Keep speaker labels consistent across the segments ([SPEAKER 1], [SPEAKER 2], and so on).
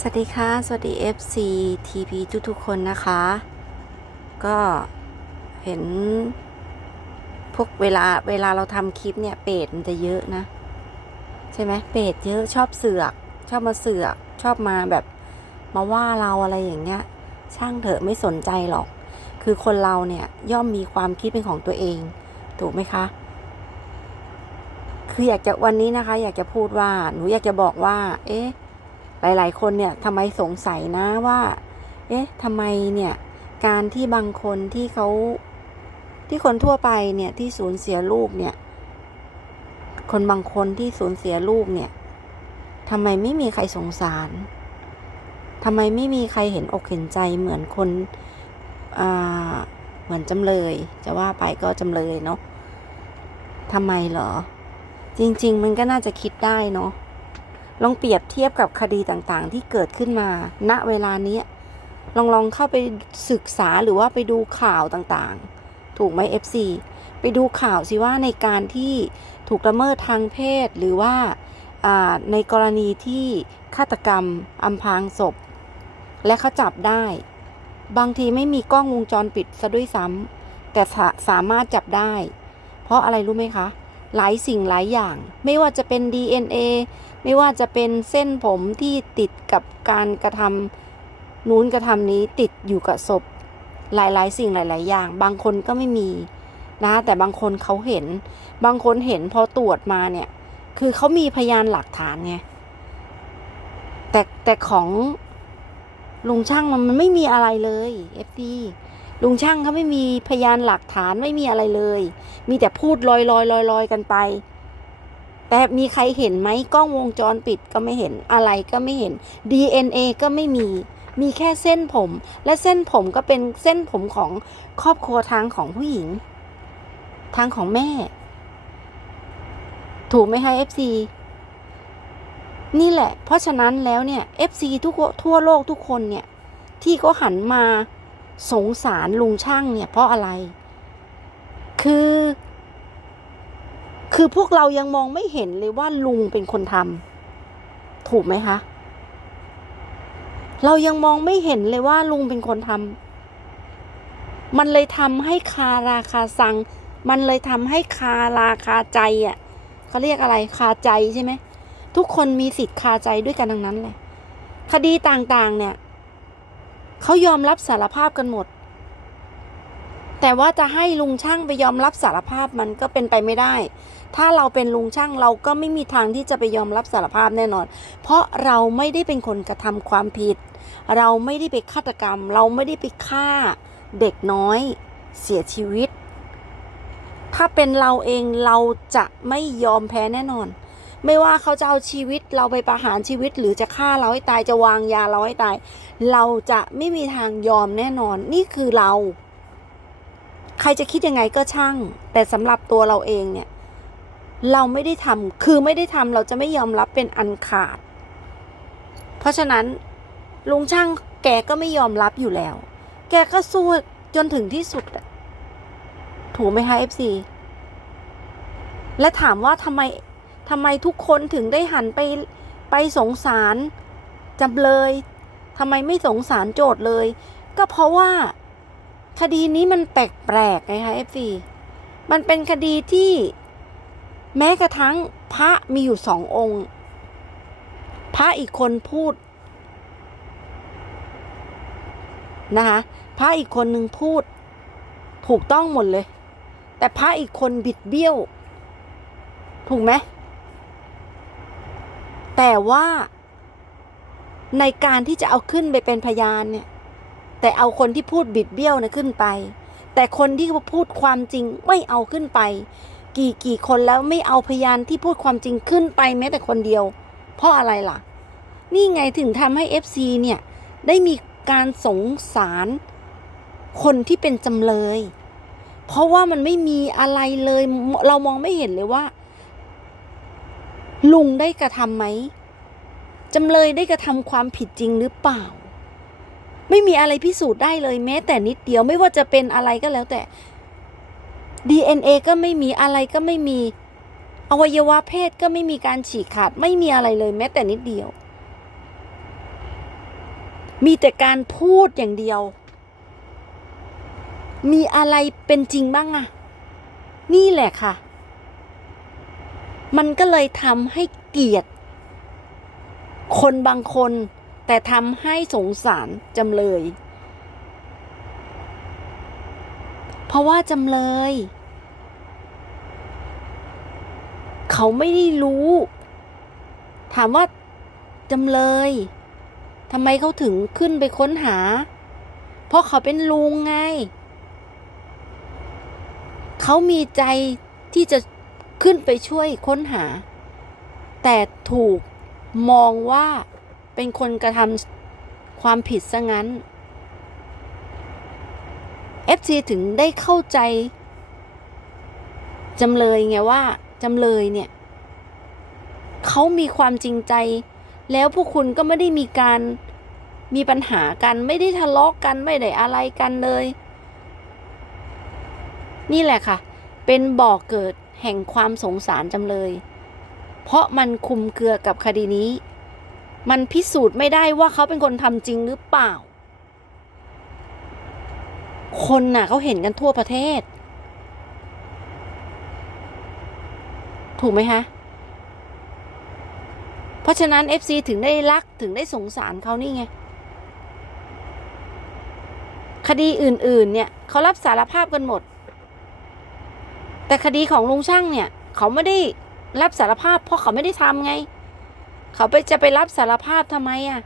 [SPEAKER 1] สวัสดีค่ะ สวัสดี FC TP ทุกทุกๆคนนะคะ ก็เห็น พวกเวลาเวลาเราทำคลิปเนี่ย เป็ดมันจะเยอะนะ ใช่ไหมเป็ดเยอะชอบเสือก ชอบมาเสือก ชอบมาแบบ มาว่าเราอะไรอย่างเงี้ย ช่างเถอะไม่สนใจหรอก คือคนเราเนี่ยย่อมมีความคิดเป็นของตัวเอง ถูกไหมคะ คืออยากจะวันนี้นะคะ อยากจะพูดว่าหนูอยากจะบอกว่า เอ๊ะ หลาย ๆ คนเนี่ยทำไมสงสัยนะว่า เอ๊ะทำไมเนี่ย การที่บางคนที่เขาที่คนทั่วไปเนี่ยที่สูญเสียลูกเนี่ย คนบางคนที่สูญเสียลูกเนี่ยทำไมไม่มีใครสงสารทำไมไม่มีใครเห็นอกเห็นใจเหมือนคนอ่าเหมือนจำเลย จะว่าไปก็จำเลยเนาะทำไมเหรอ จริง ๆ มันก็น่าจะคิดได้เนาะ ลองเปรียบเทียบกับคดีต่างๆ ที่เกิดขึ้นมา ณเวลานี้ลองลองเข้าไปศึกษาหรือว่าไปดูข่าวต่างๆ ถูกไหม FC ไปดูข่าวสิว่าในการที่ถูกละเมิดทางเพศหรือว่าในกรณีที่ฆาตกรรมอำพรางศพ และเขาจับได้ บางทีไม่มีกล้องวงจรปิดซะด้วยซ้ำแต่สามารถจับได้ เพราะอะไรรู้ไหมคะ หลายสิ่งหลายอย่าง ไม่ว่าจะเป็น DNA ไม่ว่าจะเป็นเส้นผมที่ติดกับการกระทำนู้นกระทำนี้ติดอยู่กับศพ หลายๆ สิ่งหลาย ๆ อย่าง บางคนก็ไม่มีนะแต่บางคนเขาเห็น บางคนเห็นพอตรวจมาเนี่ย คือเขามีพยานหลักฐานไงแต่แต่ของลุงช่างมันไม่มีอะไรเลยเอฟซี ลุงช่างเขาไม่มีพยานหลักฐานไม่มีอะไรเลย มีแต่พูดลอยลอยลอยลอยกันไป แต่มีใครเห็นไหมกล้องวงจรปิดก็ไม่เห็นอะไรก็ไม่เห็น DNA ก็ไม่มี มีแค่เส้นผม และเส้นผมก็เป็นเส้นผมของครอบครัวทางของผู้หญิง ทางของแม่ ถูกไหมคะ FC นี่แหละ เพราะฉะนั้นแล้วเนี่ย FC ทุกทั่วโลกทุกคนเนี่ย ที่ก็หันมา สงสารลุงช่างเนี่ยเพราะอะไร คือ คือพวกเรายังมองไม่เห็นเลยว่าลุงเป็นคนทำถูกไหมคะ เรายังมองไม่เห็นเลยว่าลุงเป็นคนทำมันเลยทำให้คาราคาซัง มันเลยทำให้คาราคาใจอะเขาเรียกอะไรคาใจใช่ไหมทุกคนมีสิทธิ์คาใจด้วยกันทั้งนั้นเลยคดีต่างๆ เนี่ย เขายอมรับสารภาพกันหมด แต่ว่าจะให้ลุงช่างไปยอมรับสารภาพมันก็เป็นไปไม่ได้ ถ้าเราเป็นลุงช่างเราก็ไม่มีทางที่จะไปยอมรับสารภาพแน่นอน เพราะเราไม่ได้เป็นคนกระทำความผิด เราไม่ได้ไปฆาตกรรม เราไม่ได้ไปฆ่าเด็กน้อย เสียชีวิต ถ้าเป็นเราเองเราจะไม่ยอมแพ้แน่นอน ไม่ว่าเขาจะเอาชีวิตเราไปประหารชีวิต หรือจะฆ่าเราให้ตายจะวางยาเราให้ตาย เราจะไม่มีทางยอมแน่นอน นี่คือเรา ใครจะคิดยังไงก็ช่าง แต่สำหรับตัวเราเองเนี่ย เราไม่ได้ทำคือไม่ได้ทำเราจะไม่ยอมรับเป็นอันขาด เพราะฉะนั้นลุงช่างแกก็ไม่ยอมรับอยู่แล้ว แกก็สู้จนถึงที่สุดถูกไหมคะ FC และถามว่าทำไม ทำไมทุกคนถึงได้หันไปไปสงสารจำเลยทำไมไม่สงสารโจทย์เลย ก็เพราะว่า คดีนี้มันแปลกๆไงคะ FC มันเป็นคดีที่แม้กระทั่งพระมีอยู่สององค์ พระอีกคนพูดนะคะพระอีกคนหนึ่งพูด ถูกต้องหมดเลย แต่พระอีกคนบิดเบี้ยว ถูกไหม แต่ว่า ในการที่จะเอาขึ้นไปเป็นพยานเนี่ย แต่เอาคนที่พูดบิดเบี้ยวนะขึ้นไป แต่คนที่พูดความจริงไม่เอาขึ้นไป กี่กี่คนแล้วไม่เอาพยานที่พูดความจริงขึ้นไปแม้แต่คนเดียว เพราะอะไรล่ะ นี่ไงถึงทำให้ FC เนี่ย ได้มีการสงสารคนที่เป็นจำเลย เพราะว่ามันไม่มีอะไรเลย เรามองไม่เห็นเลยว่า ลุงได้กระทำไหมจำเลยได้กระทำความผิดจริงหรือเปล่า ไม่มีอะไรพิสูจน์ได้เลยแม้ แต่นิดเดียวไม่ว่าจะเป็นอะไรก็แล้วแต่ DNA ก็ไม่มีอะไรก็ไม่มี อวัยวะเพศก็ไม่มีการฉีกขาด ไม่มีอะไรเลยแม้แต่นิดเดียว มีแต่การพูดอย่างเดียว มีอะไรเป็นจริงบ้างอะนี่แหละค่ะ มันก็เลยทำให้เกลียด คนบางคน แต่ทำให้สงสารจำเลย เพราะว่าจำเลย เขาไม่ได้รู้ ถามว่าจำเลยทำไมเขาถึงขึ้นไปค้นหา เพราะเขาเป็นลุงไง เขามีใจที่จะ ขึ้นไปช่วยค้นหา แต่ถูกมองว่าเป็นคนกระทำความผิดซะงั้น FC ถึงได้เข้าใจจำเลยไงว่าจำเลยเนี่ยเขามีความจริงใจ แล้วพวกคุณก็ไม่ได้มีการมีปัญหากันไม่ได้ทะเลาะกกันไม่ได้อะไรกันเลย นี่แหละค่ะ เป็นบ่อกเกิด แห่งความสงสารจำเลย เพราะมันคุมเกลือกับคดีนี้ มันพิสูจน์ไม่ได้ว่าเขาเป็นคนทำจริงหรือเปล่า คนน่ะเขาเห็นกันทั่วประเทศ ถูกไหมคะเพราะฉะนั้น FC ถึงได้รักถึงได้สงสารเขานี่ไงคดีอื่น ๆ เนี่ยเขารับสารภาพกันหมด แต่คดีของลุงช่างเนี่ย เขาไม่ได้รับสารภาพ เพราะเขาไม่ได้ทำไง เขาไปจะไปรับสารภาพทำไมอะ่ะ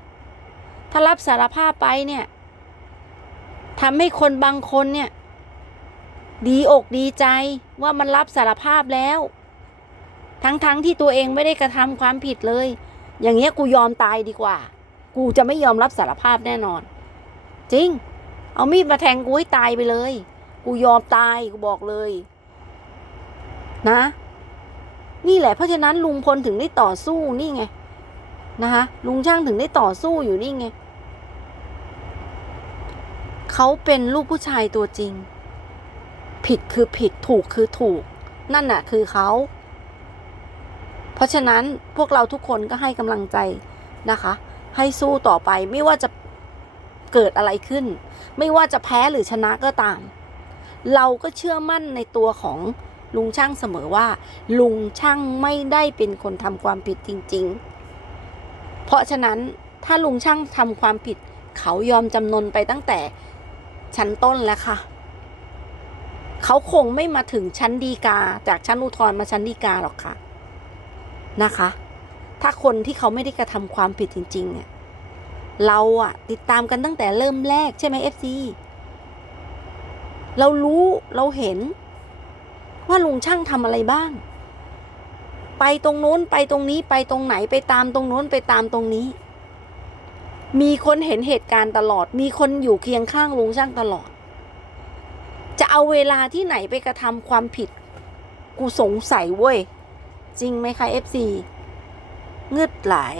[SPEAKER 1] ถ้ารับสารภาพไปเนี่ยทำให้คนบางคนเนี่ย ดีอกดีใจว่ามันรับสารภาพแล้ว ทั้งๆทที่ตัวเองไม่ได้กระทำความผิดเลย อย่างเงี้ยกูยอมตายดีกว่า กูจะไม่ยอมรับสารภาพแน่นอน จริง เอามีดมาแทงกูให้ตายไปเลย กูยอมตายกูบอกเลย นะ นี่แหละเพราะฉะนั้นลุงพลถึงได้ต่อสู้นี่ไงนะคะลุงช่างถึงได้ต่อสู้อยู่นี่ไงเขาเป็นลูกผู้ชายตัวจริง ผิดคือผิดถูกคือถูก นั่นน่ะคือเขา เพราะฉะนั้นพวกเราทุกคนก็ให้กำลังใจนะคะ ให้สู้ต่อไปไม่ว่าจะเกิดอะไรขึ้น ไม่ว่าจะแพ้หรือชนะก็ตาม เราก็เชื่อมั่นในตัวของ ลุงช่างเสมอว่า ลุงช่างไม่ได้เป็นคนทำความผิดจริง ๆ เพราะฉะนั้นถ้าลุงช่างทำความผิด เขายอมจำนนไปตั้งแต่ชั้นต้นแล้วค่ะ เขาคงไม่มาถึงชั้นดีกา จากชั้นอุทธรณ์มาชั้นดีกาหรอกค่ะนะคะ ถ้าคนที่เขาไม่ได้กระทำความผิดจริง ๆ เนี่ย เราอะติดตามกันตั้งแต่เริ่มแรกใช่ไหมเอฟซีเรารู้เราเห็น ว่าลุงช่างทำอะไรบ้าง ไปตรงโน้นไปตรงนี้ไปตรงไหนไปตามตรงโน้นไปตามตรงนี้ มีคนเห็นเหตุการณ์ตลอด มีคนอยู่เคียงข้างลุงช่างตลอด จะเอาเวลาที่ไหนไปกระทำความผิด กูสงสัยเว้ย จริงไหมคะ FC เงืดหลาย